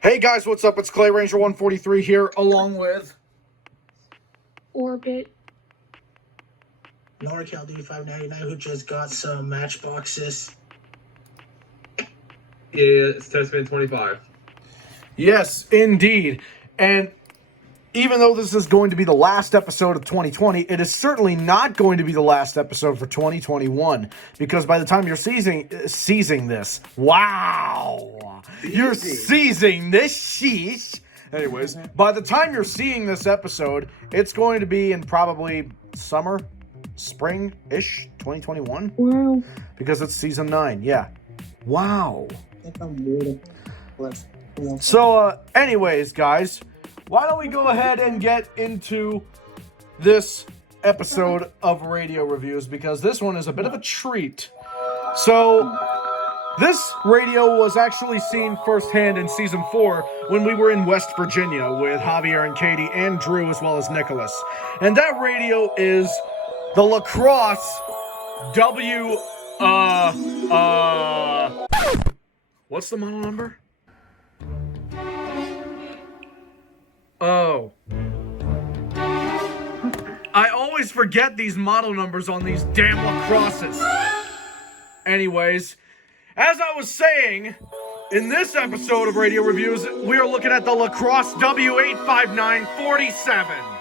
Hey guys, what's up? It's Clay Ranger 143 here, along with Orbit. Untitled W85947, who just got some matchboxes. Yeah, it's Testament 25. Yes, indeed. And even though this is going to be the last episode of 2020, it is certainly not going to be the last episode for 2021. Because by the time you're seizing this, wow, you're seizing this sheesh. Anyways, by the time you're seeing this episode, it's going to be in probably summer, spring-ish 2021. Wow. Because it's season 9, yeah. Wow. So, anyways, guys, why don't we go ahead and get into this episode of Radio Reviews, because this one is a bit of a treat. So, this radio was actually seen firsthand in Season 4 when we were in West Virginia with Javier and Katie and Drew as well as Nicholas. And that radio is the LaCrosse what's the model number? Oh. I always forget these model numbers on these damn LaCrosses. Anyways, as I was saying, in this episode of Radio Reviews, we are looking at the LaCrosse W85947.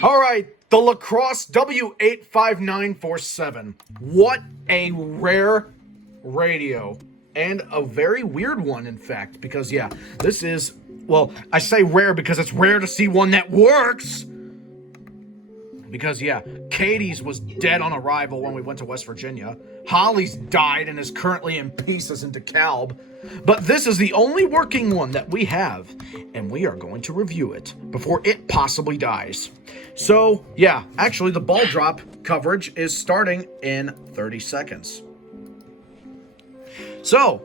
Alright, the LaCrosse W85947. What a rare radio. And a very weird one, in fact. Because, yeah, this is... Well, I say rare because it's rare to see one that works! Because, yeah, Katie's was dead on arrival when we went to West Virginia. Holly's died and is currently in pieces in DeKalb. But this is the only working one that we have, and we are going to review it before it possibly dies. So, yeah, actually the ball drop coverage is starting in 30 seconds. So,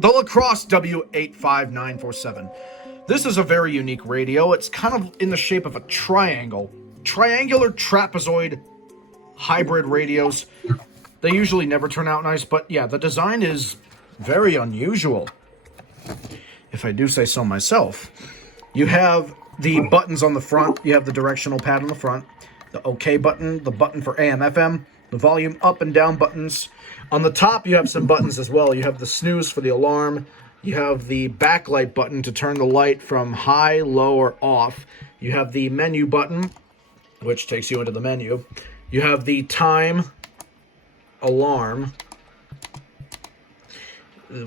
the LaCrosse W85947. This is a very unique radio. It's kind of in the shape of a triangle. Triangular trapezoid hybrid radios. They usually never turn out nice, but yeah, the design is very unusual, if I do say so myself. You have the buttons on the front. You have the directional pad on the front, the OK button, the button for AM, FM, the volume up and down buttons. On the top, you have some buttons as well. You have the snooze for the alarm. You have the backlight button to turn the light from high, low, or off. You have the menu button, which takes you into the menu. You have the time alarm,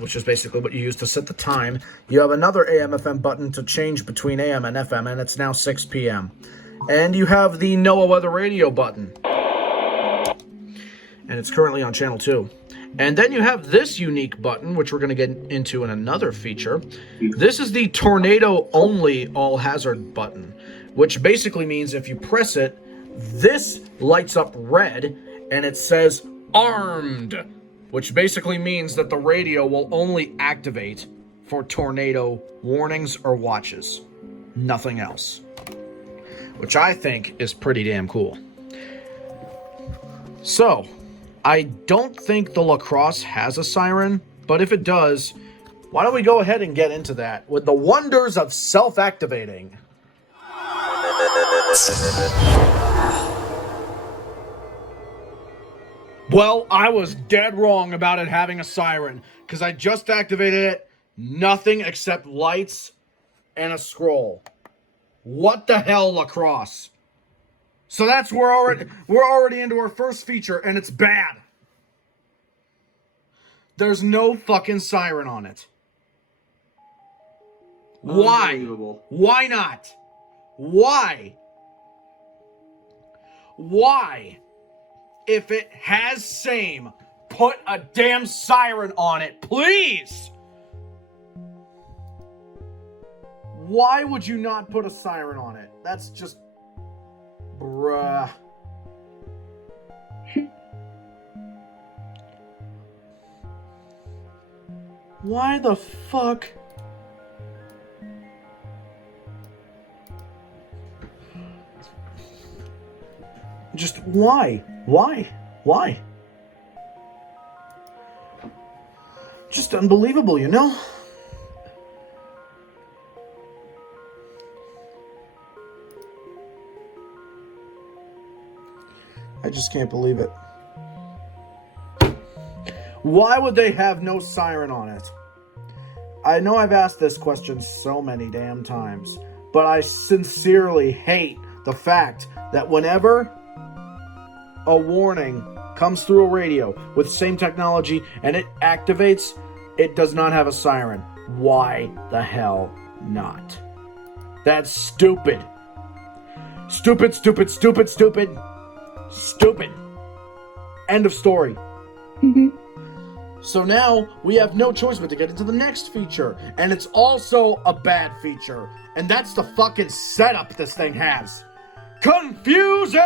which is basically what you use to set the time. You have another AM/FM button to change between AM and FM, and it's now 6 p.m. And you have the NOAA Weather Radio button, and it's currently on channel 2. And then you have this unique button, which we're going to get into in another feature. This is the tornado only all hazard button, which basically means if you press it, this lights up red and it says armed, which basically means that the radio will only activate for tornado warnings or watches, nothing else, which I think is pretty damn cool. So, I don't think the LaCrosse has a siren, but if it does, why don't we go ahead and get into that with the wonders of self-activating. Well, I was dead wrong about it having a siren, because I just activated it, nothing except lights and a scroll. What the hell, LaCrosse? So that's we're already into our first feature, and it's bad. There's no fucking siren on it. Why? Unbelievable. Why not? Why? Why? If it has same, put a damn siren on it, please! Why would you not put a siren on it? That's just... bruh. Why the fuck? Just why? Why? Why? Just unbelievable, you know? I just can't believe it. Why would they have no siren on it? I know I've asked this question so many damn times, but I sincerely hate the fact that whenever a warning comes through a radio with same technology and it activates, it does not have a siren. Why the hell not? That's stupid. Stupid, stupid, stupid, stupid. Stupid. End of story. So now we have no choice but to get into the next feature, and it's also a bad feature, and that's the fucking setup this thing has. Confusing!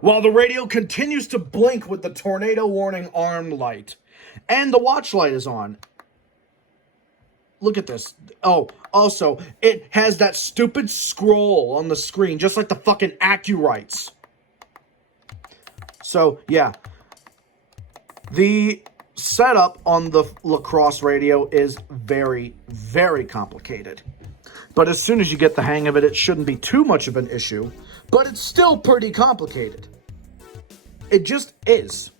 While the radio continues to blink with the tornado warning arm light, and the watch light is on. Look at this. Oh, also, it has that stupid scroll on the screen, just like the fucking AccuRights. So, yeah. The setup on the LaCrosse radio is very, very complicated. But as soon as you get the hang of it, it shouldn't be too much of an issue. But it's still pretty complicated. It just is.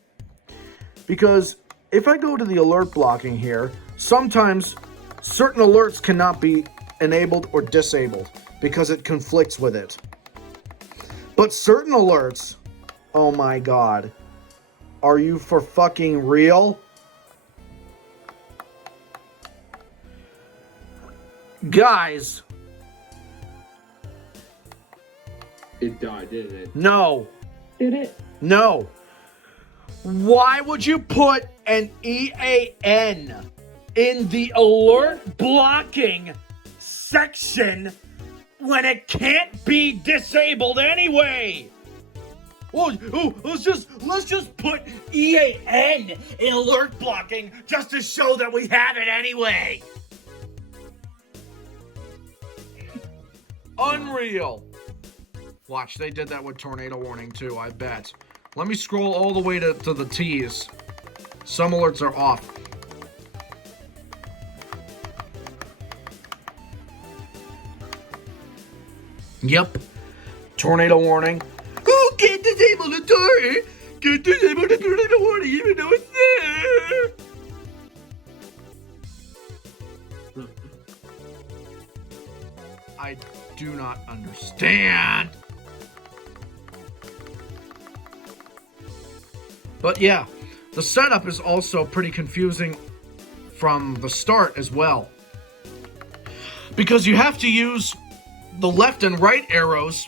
Because if I go to the alert blocking here, sometimes certain alerts cannot be enabled or disabled because it conflicts with it. But certain alerts, oh my god, are you for fucking real? Guys. It died, didn't it? No. Did it? No. Why would you put an EAN in the alert blocking section when it can't be disabled anyway? Let's just put EAN in alert blocking just to show that we have it anyway. Unreal. Watch, they did that with tornado warning too, I bet. Let me scroll all the way to the T's. Some alerts are off. Yep. Tornado warning. Oh, can't disable the door. Can't disable the tornado warning even though it's there. I do not understand. But yeah, the setup is also pretty confusing from the start as well. Because you have to use the left and right arrows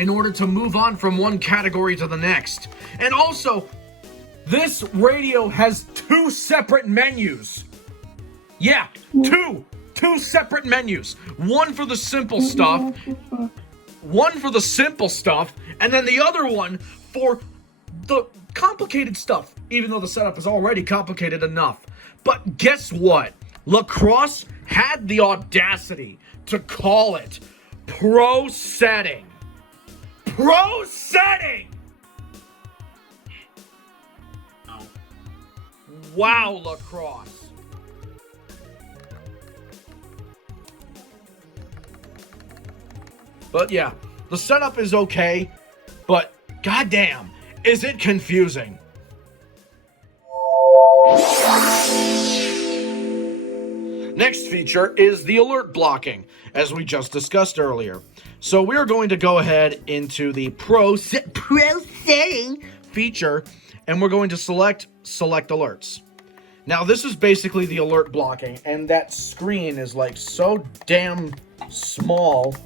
in order to move on from one category to the next. And also, this radio has two separate menus. Yeah, two separate menus. One for the simple stuff. One for the simple stuff, and then the other one for the complicated stuff, even though the setup is already complicated enough. But guess what? LaCrosse had the audacity to call it Pro Setting. Pro Setting! Oh. Wow, LaCrosse. But yeah, the setup is okay, but goddamn, is it confusing. next feature is the alert blocking, as we just discussed earlier. So we're going to go ahead into the Pro setting feature, and we're going to select alerts. Now this is basically the alert blocking, and that screen is like so damn small.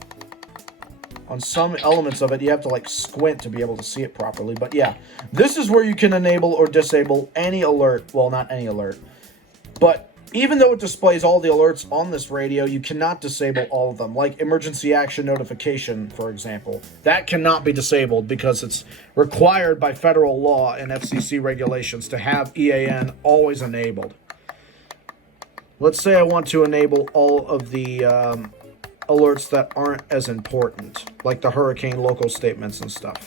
On some elements of it, you have to like squint to be able to see it properly. But yeah, this is where you can enable or disable any alert. Well, not any alert. But even though it displays all the alerts on this radio, you cannot disable all of them. Like emergency action notification, for example. That cannot be disabled because it's required by federal law and FCC regulations to have EAN always enabled. Let's say I want to enable all of the alerts that aren't as important, like the hurricane local statements and stuff.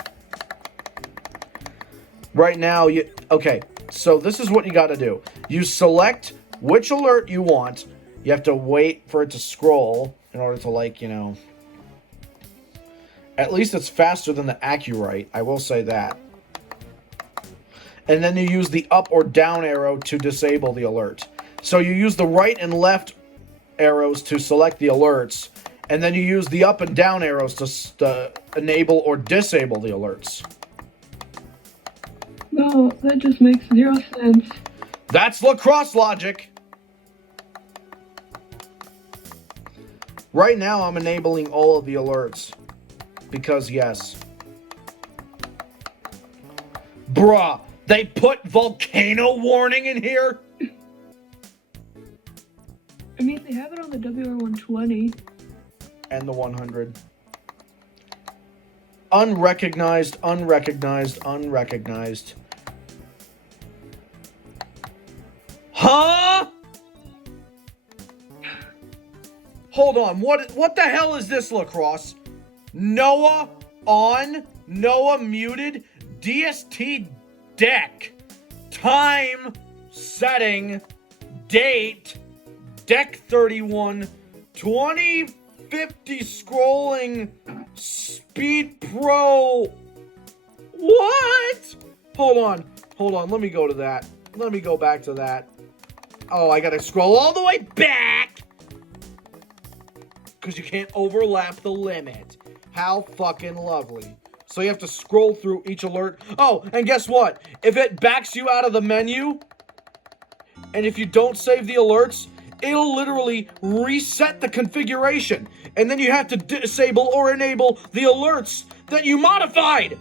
Right now, okay, so this is what you got to do. You select which alert you want. You have to wait for it to scroll in order to, like, you know, at least it's faster than the AccuWrite, I will say that. And then you use the up or down arrow to disable the alert. So you use the right and left arrows to select the alerts, and then you use the up and down arrows to enable or disable the alerts. No, that just makes zero sense. That's LaCrosse logic. Right now, I'm enabling all of the alerts. Because, yes. Bruh, they put volcano warning in here? I mean, they have it on the WR120. And the 100. Unrecognized, unrecognized, unrecognized. Huh? Hold on, what the hell is this, LaCrosse? NOAA on, NOAA muted, DST deck, time, setting, date, deck 31, 2050 scrolling, speed pro. What? Hold on, let me go to that. Let me go back to that. Oh, I gotta scroll all the way back. Because you can't overlap the limit. How fucking lovely. So you have to scroll through each alert. Oh, and guess what? If it backs you out of the menu, and if you don't save the alerts, it'll literally reset the configuration. And then you have to disable or enable the alerts that you modified.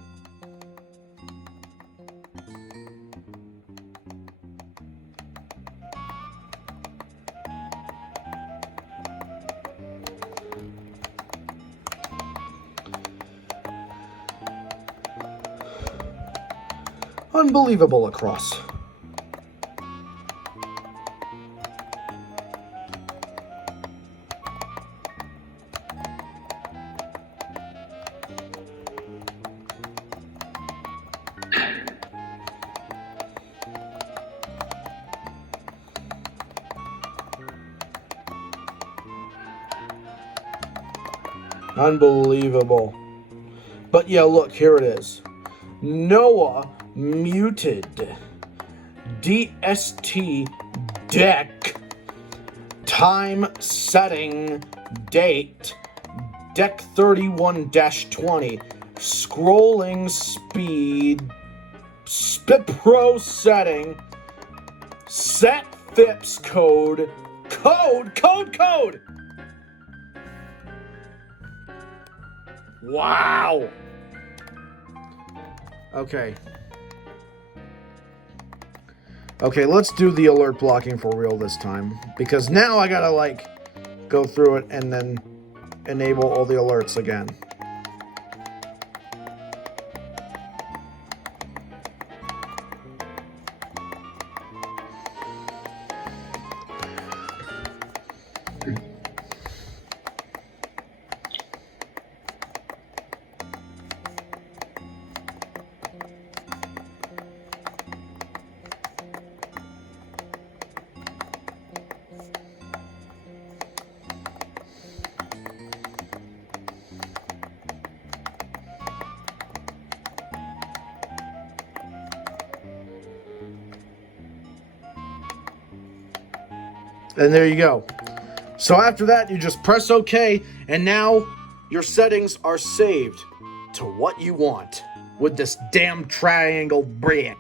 Unbelievable, LaCrosse. Unbelievable. But yeah, look, here it is. NOAA muted. DST deck. Time setting. Date. Deck 31-20. Scrolling speed. Spit Pro setting. Set FIPS code. Code. Wow. Okay, let's do the alert blocking for real this time. Because now I gotta, like, go through it and then enable all the alerts again. And there you go. So after that, you just press OK, and now your settings are saved to what you want with this damn triangle brick.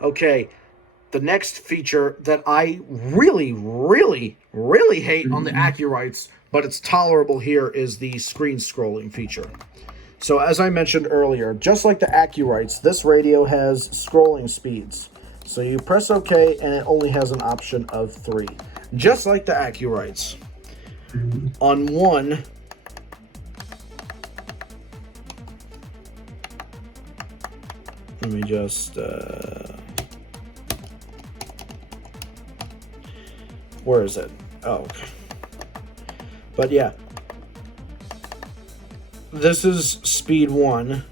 Okay, the next feature that I really hate on the Accurites, but it's tolerable here, is the screen scrolling feature. So as I mentioned earlier, just like the Accurites, this radio has scrolling speeds. So you press OK and it only has an option of 3. Just like the Accurites. On one, let me just, where is it? Oh, okay. But yeah. This is speed 1.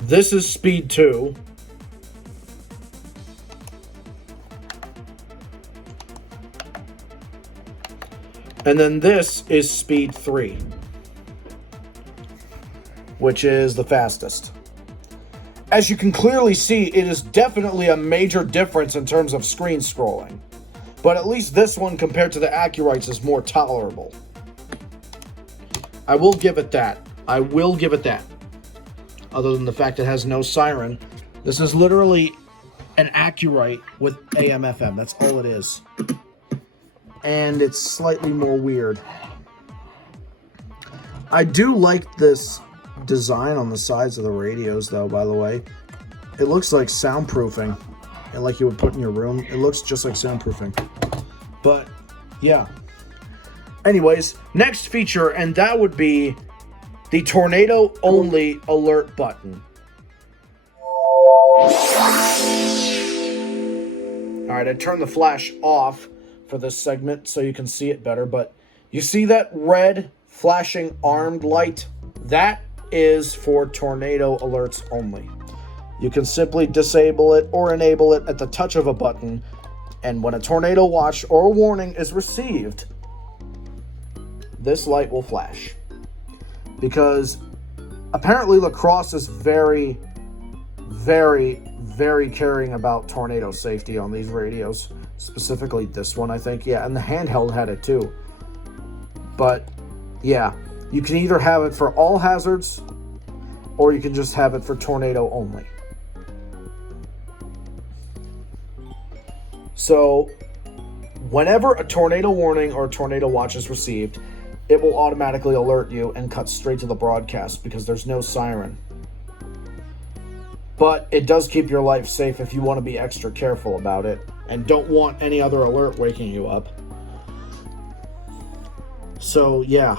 This is speed 2. And then this is speed 3, which is the fastest. As you can clearly see, it is definitely a major difference in terms of screen scrolling. But at least this one, compared to the Accurites, is more tolerable. I will give it that. I will give it that. Other than the fact it has no siren. This is literally an Accurite with AM/FM. That's all it is. And it's slightly more weird. I do like this design on the sides of the radios, though, by the way. It looks like soundproofing, and like you would put in your room. It looks just like soundproofing. But yeah, anyways, next feature, and that would be the tornado only alert button. Alright, I turned the flash off for this segment so you can see it better, but you see that red flashing armed light? That is for tornado alerts only. You can simply disable it or enable it at the touch of a button, and when a tornado watch or warning is received, this light will flash. Because apparently LaCrosse is very caring about tornado safety on these radios. Specifically this one, I think. Yeah, and the handheld had it too. But yeah, you can either have it for all hazards, or you can just have it for tornado only. So whenever a tornado warning or a tornado watch is received, it will automatically alert you and cut straight to the broadcast because there's no siren. But it does keep your life safe if you want to be extra careful about it and don't want any other alert waking you up. So yeah,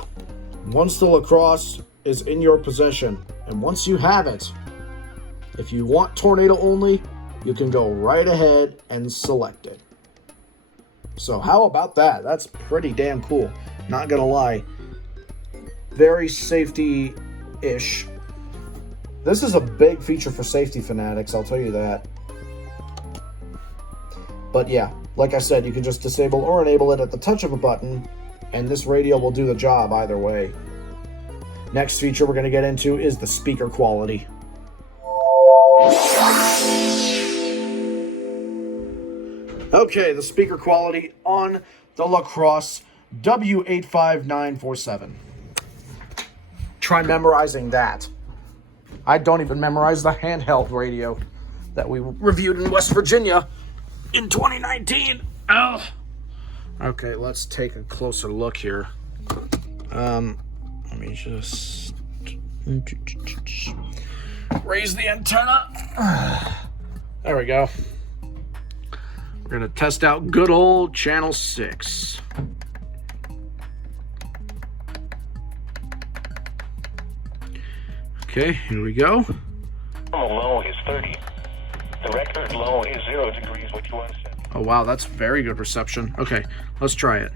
once the LaCrosse is in your possession, and once you have it, if you want tornado only, you can go right ahead and select it. So how about that? That's pretty damn cool. Not gonna lie. Very safety-ish. This is a big feature for safety fanatics, I'll tell you that. But yeah, like I said, you can just disable or enable it at the touch of a button, and this radio will do the job either way. Next feature we're going to get into is the speaker quality. Okay, the speaker quality on the LaCrosse W85947. Try memorizing that. I don't even memorize the handheld radio that we reviewed in West Virginia in 2019. Oh. Okay, let's take a closer look here. Let me just raise the antenna. There we go. We're going to test out good old channel 6. Okay, here we go. Normal low is 30. The record low is 0 degrees, which was... Oh wow, that's very good reception. Okay, let's try it.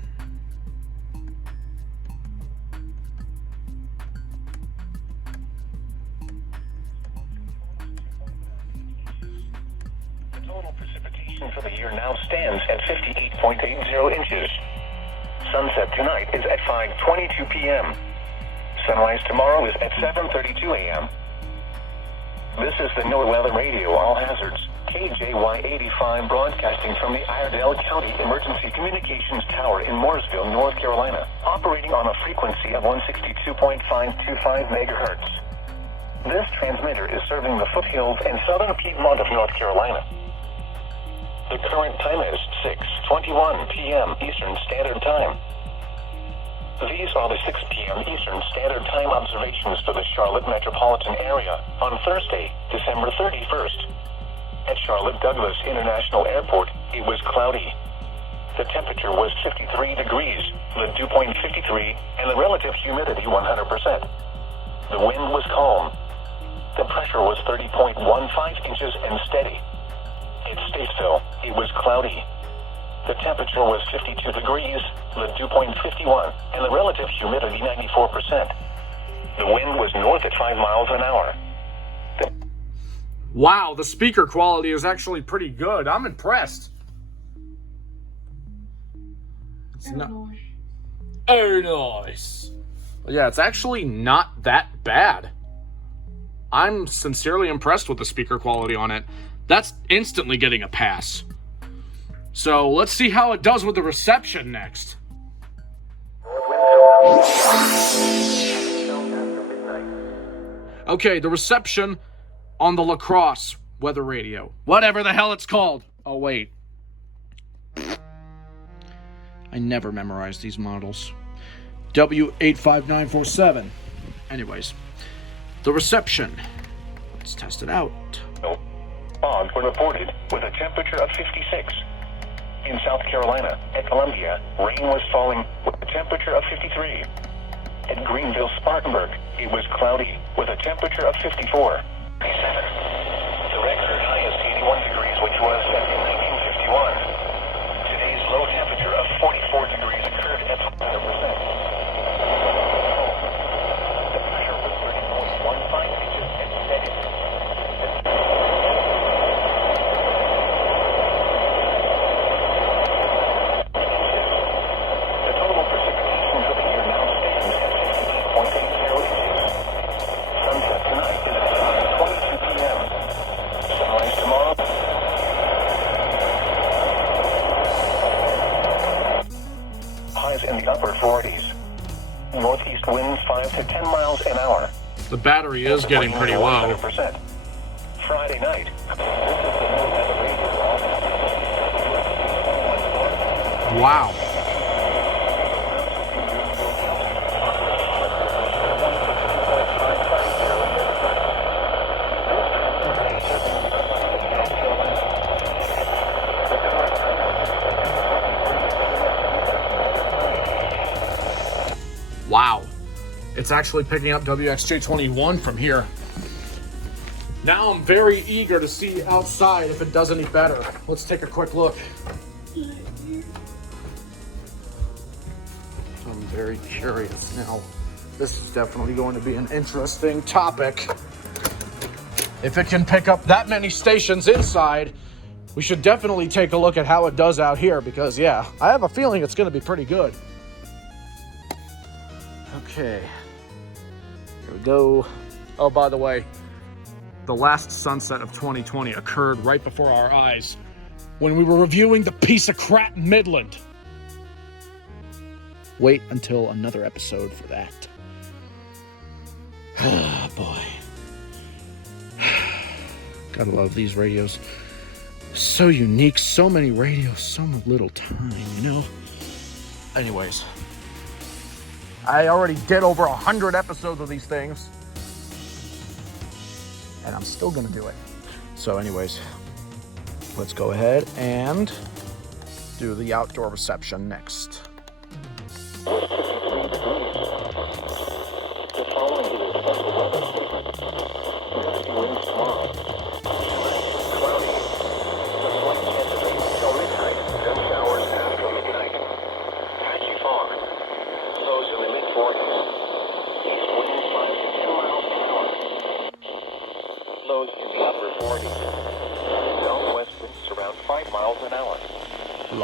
The total precipitation for the year now stands at 58.80 inches. Sunset tonight is at 5:22 p.m. Sunrise tomorrow is at 7:32 a.m. This is the NOAA Weather Radio All Hazards, KJY85 broadcasting from the Iredell County Emergency Communications Tower in Mooresville, North Carolina, operating on a frequency of 162.525 megahertz. This transmitter is serving the foothills and southern Piedmont of North Carolina. The current time is 6:21 p.m. Eastern Standard Time. These are the 6 p.m. Eastern Standard Time observations for the Charlotte metropolitan area on Thursday, December 31st. At Charlotte Douglas International Airport, it was cloudy. The temperature was 53 degrees, the dew point 53, and the relative humidity 100%. The wind was calm. The pressure was 30.15 inches and steady. At Statesville, it was cloudy. The temperature was 52 degrees, the dew point 51, and the relative humidity 94%. The wind was north at 5 miles an hour. Wow, the speaker quality is actually pretty good. I'm impressed. It's not... Oh, nice. Yeah, it's actually not that bad. I'm sincerely impressed with the speaker quality on it. That's instantly getting a pass. So let's see how it does with the reception next. Okay, the reception on the LaCrosse weather radio. Whatever the hell it's called. Oh, wait. I never memorized these models. W85947. Anyways, the reception. Let's test it out. Fog were reported with a temperature of 56. In South Carolina, at Columbia, rain was falling with a temperature of 53. At Greenville, Spartanburg, it was cloudy with a temperature of 54. 57. The record high is 81 degrees, which was set in 1951. Today's low temperature of 44 degrees occurred at 100%. The pressure was 30.15 inches and steady. In the upper 40s. Northeast winds 5 to 10 miles an hour. The battery is getting pretty low. 100%. Friday night. Wow. Wow. It's actually picking up WXJ21 from here. Now I'm very eager to see outside if it does any better. Let's take a quick look. I'm very curious now. This is definitely going to be an interesting topic. If it can pick up that many stations inside, we should definitely take a look at how it does out here because, yeah, I have a feeling it's going to be pretty good. Okay, here we go. Oh, by the way, the last sunset of 2020 occurred right before our eyes when we were reviewing the piece of crap Midland. Wait until another episode for that. Ah, boy. Gotta love these radios. So unique, so many radios, so little time, you know? Anyways. I already did over 100 episodes of these things. And I'm still gonna do it. So anyways, let's go ahead and do the outdoor reception next.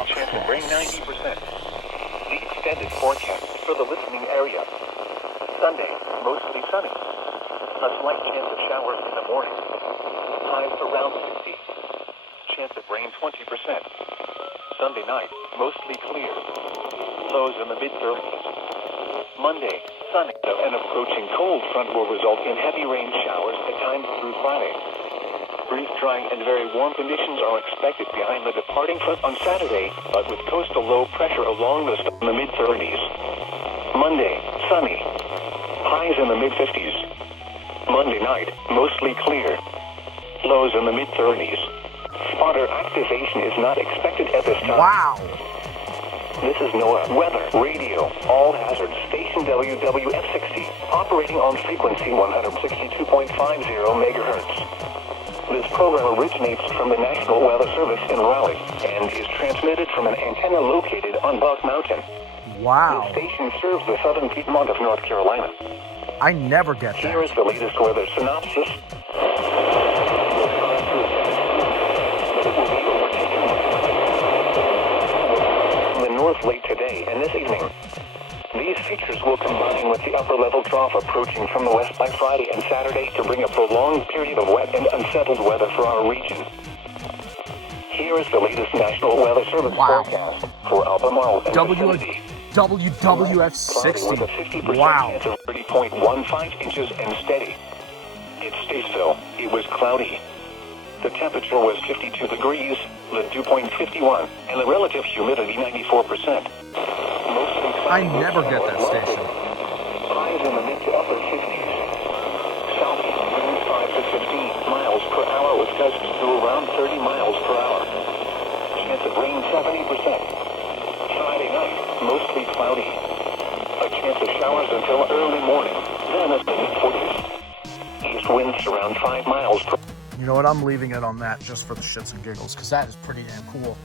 Chance of rain 90%. The extended forecast for the listening area. Sunday, mostly sunny. A slight chance of showers in the morning. Highs around 60. Chance of rain 20%. Sunday night, mostly clear. Lows in the mid-30s. Monday, sunny. An approaching cold front will result in heavy rain showers at times through Friday. Brief, dry, and very warm conditions are expected behind the departing front on Saturday, but with coastal low pressure along the mid-30s. Monday, sunny. Highs in the mid-50s. Monday night, mostly clear. Lows in the mid-30s. Spotter activation is not expected at this time. Wow. This is NOAA Weather Radio, all hazards, station WWF60, operating on frequency 162.50 megahertz. This program originates from the National Weather Service in Raleigh and is transmitted from an antenna located on Buck Mountain. Wow. The station serves the southern Piedmont of North Carolina. I never get Here that. is the latest weather synopsis. The north late today and this evening. These features will combine with the upper-level trough approaching from the west by Friday and Saturday to bring a prolonged period of wet and unsettled weather for our region. Here is the latest National Weather Service forecast for Albemarle and vicinity. WWF60. With a 50% Wow. chance of 30.15 inches and steady. In Statesville, it was cloudy. The temperature was 52 degrees, the dew point 51, and the relative humidity 94%. Mostly I cloudy. never get that station. Highs in the mid to upper 50s. Southeast winds 5 to 15 miles per hour with gusts to around 30 miles per hour. Chance of rain 70%. Friday night, mostly cloudy. A chance of showers until early morning, then a mid-40s. East winds around 5 miles per hour. You know what? I'm leaving it on that just for the shits and giggles because that is pretty damn cool.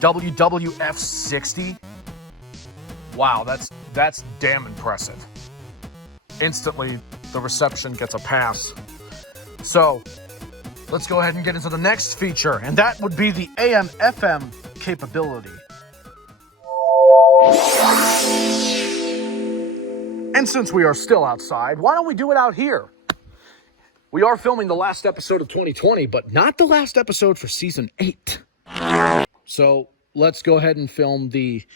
WWF60. Wow, that's damn impressive. Instantly, the reception gets a pass. So, let's go ahead and get into the next feature, and that would be the AM/FM capability. And since we are still outside, why don't we do it out here? We are filming the last episode of 2020, but not the last episode for season 8. So let's go ahead and film the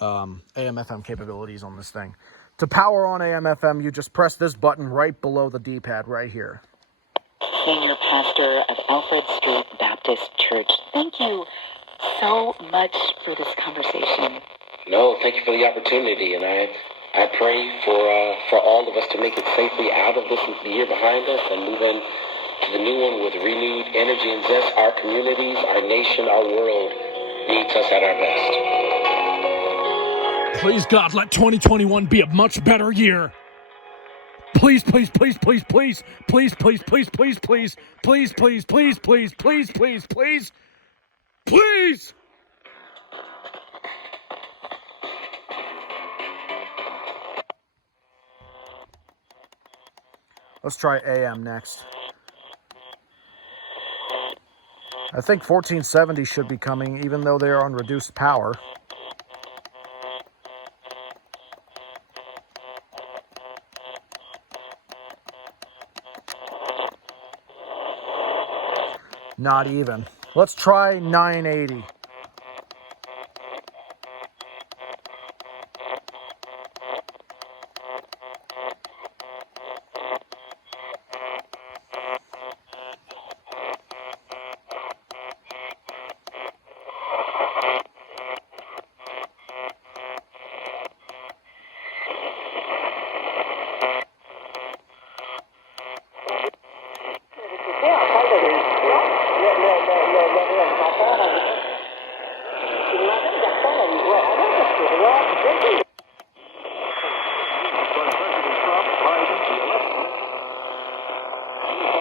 AM/FM capabilities on this thing. To power on AM/FM, you just press this button right below the D-pad right here. Senior pastor of Alfred Street Baptist Church, thank you so much for this conversation. No, thank you for the opportunity, and I pray for all of us to make it safely out of this year behind us and move in to the new one with renewed energy and zest. Our communities, our nation, our world needs us at our best. Please, God, let 2021 be a much better year. Please, please, please, please, please, please, please, please, please, please, please, please, please, please, please, please, please, please. Let's try AM next. I think 1470 should be coming, even though they are on reduced power. Not even. Let's try 980.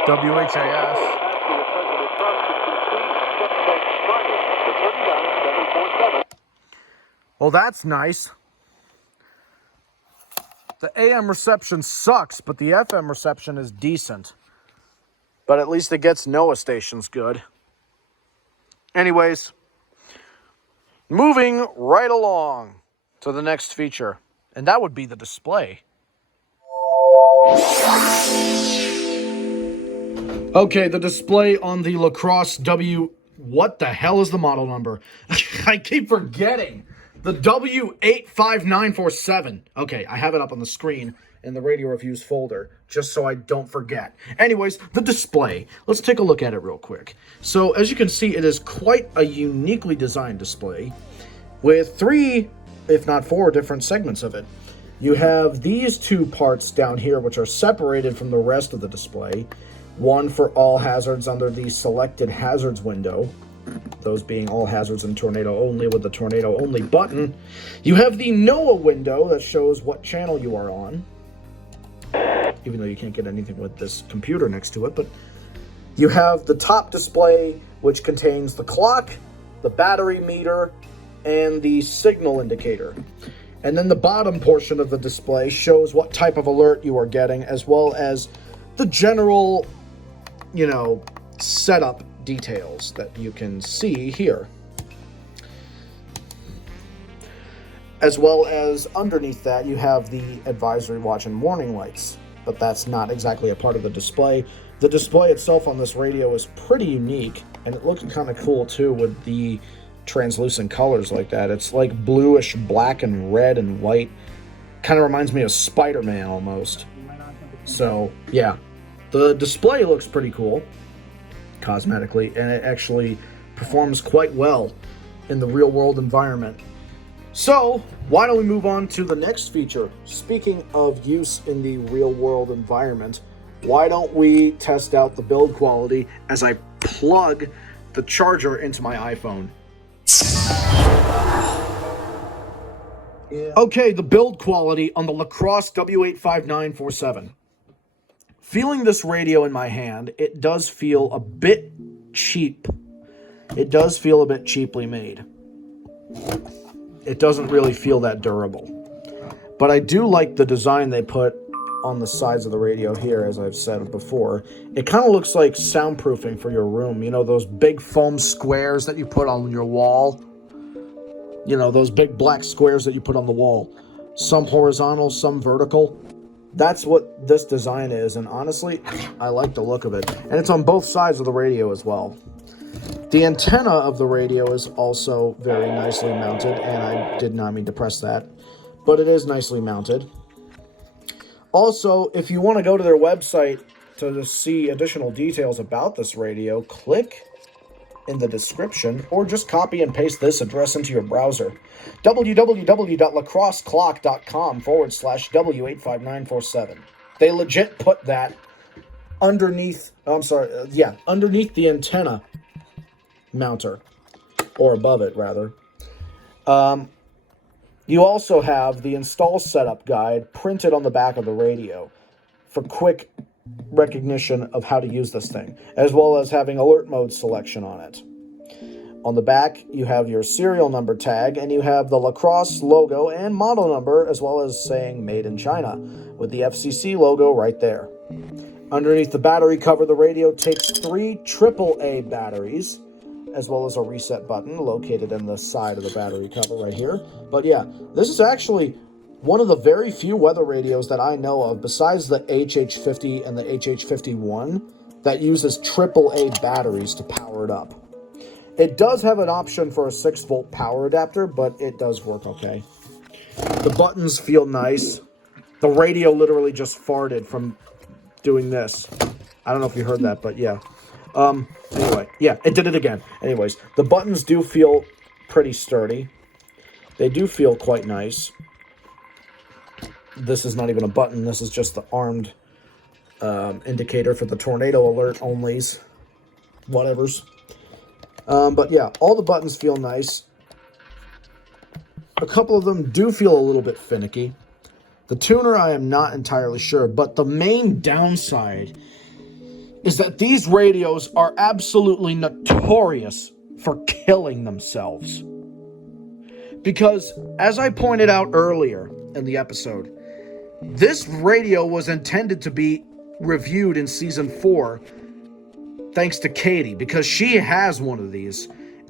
WHAS. Well, that's nice. The AM reception sucks, but the FM reception is decent. But at least it gets NOAA stations good. Anyways, moving right along to the next feature, and that would be the display. Okay, the display on the LaCrosse what the hell is the model number? I keep forgetting. The W85947. Okay, I have it up on the screen in the radio reviews folder, just so I don't forget. Anyways, the display. Let's take a look at it real quick. So, as you can see, it is quite a uniquely designed display with 3, if not 4, different segments of it. You have these 2 parts down here, which are separated from the rest of the display. One for all hazards under the selected hazards window, those being all hazards and tornado only with the tornado only button. You have the NOAA window that shows what channel you are on, even though you can't get anything with this computer next to it. But you have the top display, which contains the clock, the battery meter, and the signal indicator. And then the bottom portion of the display shows what type of alert you are getting, as well as the general, setup details that you can see here. As well as underneath that, you have the advisory watch and warning lights, but that's not exactly a part of the display. The display itself on this radio is pretty unique, and it looks kind of cool too with the translucent colors like that. It's like bluish black and red and white. Kind of reminds me of Spider-Man almost. So, yeah. The display looks pretty cool, cosmetically, and it actually performs quite well in the real-world environment. So, why don't we move on to the next feature? Speaking of use in the real-world environment, why don't we test out the build quality as I plug the charger into my iPhone? Okay, the build quality on the LaCrosse W85947. Feeling this radio in my hand, it does feel a bit cheap. It does feel a bit cheaply made. It doesn't really feel that durable. But I do like the design they put on the sides of the radio here, as I've said before. It kind of looks like soundproofing for your room. You know, those big foam squares that you put on your wall? You know, those big black squares that you put on the wall. Some horizontal, some vertical. That's what this design is, and honestly, I like the look of it. And it's on both sides of the radio as well. The antenna of the radio is also very nicely mounted, and I did not mean to press that, but it is nicely mounted. Also, if you want to go to their website to see additional details about this radio, click in the description, or just copy and paste this address into your browser. www.lacrosseclock.com/W85947. They legit put that underneath, underneath the antenna mounter, or above it rather. You also have the install setup guide printed on the back of the radio for quick recognition of how to use this thing, as well as having alert mode selection on it. On the back, you have your serial number tag, and you have the LaCrosse logo and model number, as well as saying Made in China, with the FCC logo right there. Underneath the battery cover, the radio takes 3 AAA batteries, as well as a reset button located in the side of the battery cover right here. But yeah, this is actually one of the very few weather radios that I know of, besides the HH50 and the HH51, that uses AAA batteries to power it up. It does have an option for a 6-volt power adapter, but it does work okay. The buttons feel nice. The radio literally just farted from doing this. I don't know if you heard that, but yeah. Anyway, yeah, it did it again. Anyways, the buttons do feel pretty sturdy. They do feel quite nice. This is not even a button. This is just the armed indicator for the tornado alert onlys. Whatevers. But yeah, all the buttons feel nice. A couple of them do feel a little bit finicky. The tuner, I am not entirely sure, but the main downside is that these radios are absolutely notorious for killing themselves. Because, as I pointed out earlier in the episode, this radio was intended to be reviewed in Season 4 thanks to Katie, because she has one of these,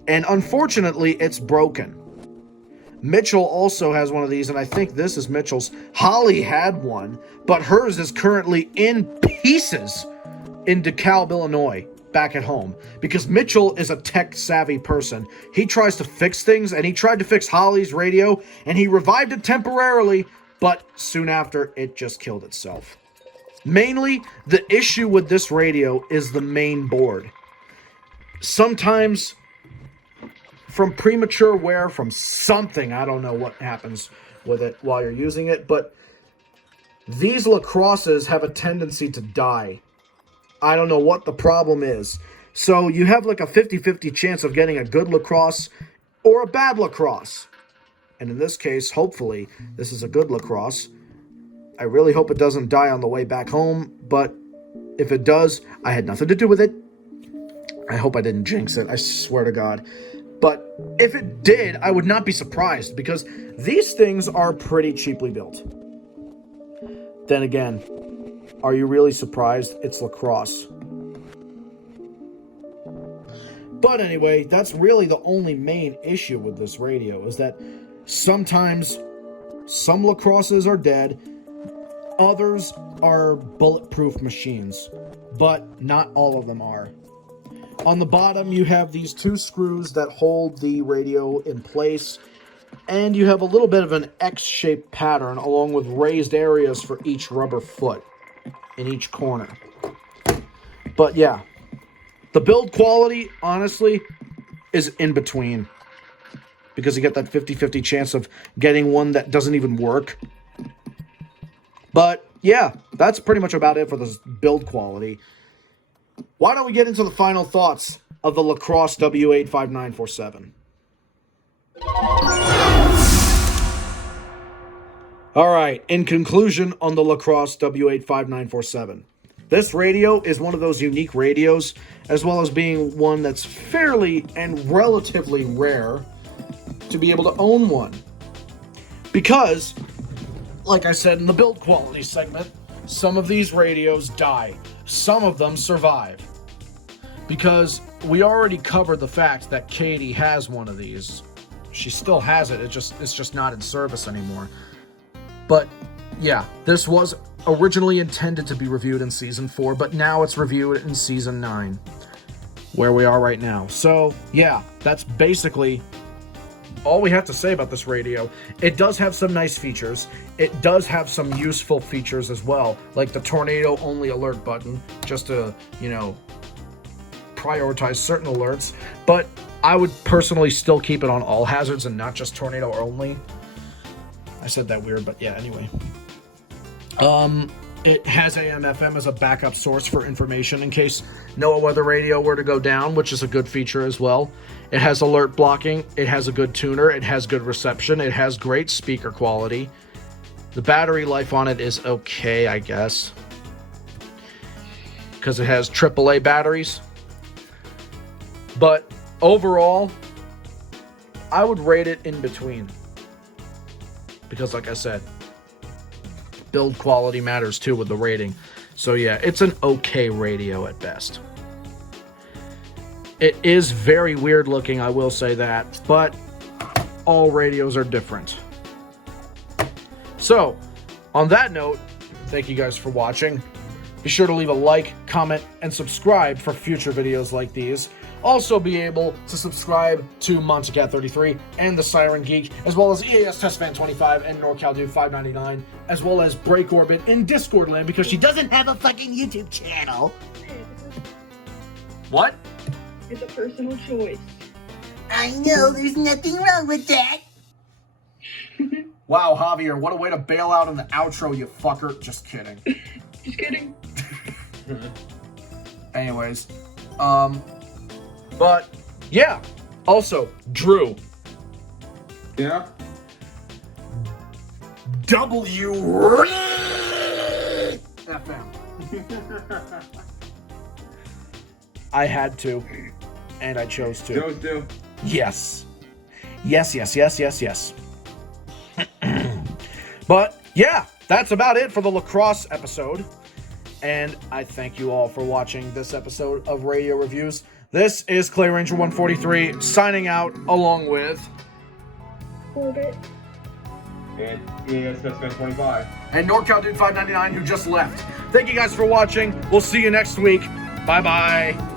and unfortunately, it's broken. Mitchell also has one of these, and I think this is Mitchell's. Holly had one, but hers is currently in pieces in DeKalb, Illinois, back at home, because Mitchell is a tech-savvy person. He tries to fix things, and he tried to fix Holly's radio, and he revived it temporarily, but soon after, it just killed itself. Mainly, the issue with this radio is the main board. Sometimes, from premature wear, from something, I don't know what happens with it while you're using it, but these LaCrosses have a tendency to die. I don't know what the problem is. So you have like a 50-50 chance of getting a good LaCrosse or a bad LaCrosse. And in this case, hopefully, this is a good LaCrosse. I really hope it doesn't die on the way back home, but if it does, I had nothing to do with it. I hope I didn't jinx it, I swear to God. But if it did, I would not be surprised, because these things are pretty cheaply built. Then again, are you really surprised? It's LaCrosse. But anyway, that's really the only main issue with this radio, is that sometimes some LaCrosses are dead, others are bulletproof machines, but not all of them are. On the bottom, you have these two screws that hold the radio in place, and you have a little bit of an X-shaped pattern along with raised areas for each rubber foot in each corner. But yeah, the build quality, honestly, is in between, because you get that 50-50 chance of getting one that doesn't even work. But yeah, that's pretty much about it for this build quality. Why don't we get into the final thoughts of the LaCrosse W85947? Alright, in conclusion on the LaCrosse W85947. This radio is one of those unique radios, as well as being one that's fairly and relatively rare to be able to own one. Because, like I said in the build quality segment, some of these radios die. Some of them survive. Because we already covered the fact that Katie has one of these. She still has it, it's just not in service anymore. But yeah, this was originally intended to be reviewed in Season 4, but now it's reviewed in Season 9, where we are right now. So yeah, that's basically all we have to say about this radio. It does have some nice features. It does have some useful features as well, like the tornado only alert button, just to, you know, prioritize certain alerts. But I would personally still keep it on all hazards and not just tornado only. I said that weird, but yeah, anyway. It has AM/FM as a backup source for information in case NOAA weather radio were to go down, which is a good feature as well. It has alert blocking, it has a good tuner, it has good reception, it has great speaker quality. The battery life on it is okay, I guess, because it has AAA batteries. But overall, I would rate it in between. Because like I said, build quality matters too with the rating. So yeah, it's an okay radio at best. It is very weird looking, I will say that, but all radios are different. So, on that note, thank you guys for watching. Be sure to leave a like, comment, and subscribe for future videos like these. Also be able to subscribe to Montecat33 and the Siren Geek, as well as EAS TestFan25 and NorCalDude599, as well as Break Orbit in Discord land, because she doesn't have a fucking YouTube channel. What? It's a personal choice. I know, there's nothing wrong with that. Wow, Javier, what a way to bail out in the outro, you fucker. Just kidding. Just kidding. Anyways, but yeah, also Drew. Yeah? FM. I had to, and I chose to. Don't do. Yes. Yes. But yeah, that's about it for the LaCrosse episode. And I thank you all for watching this episode of Radio Reviews. This is Clay Ranger 143 signing out, along with orbit. It is Cisco 25. And NorCal Dude 599 who just left. Thank you guys for watching. We'll see you next week. Bye-bye.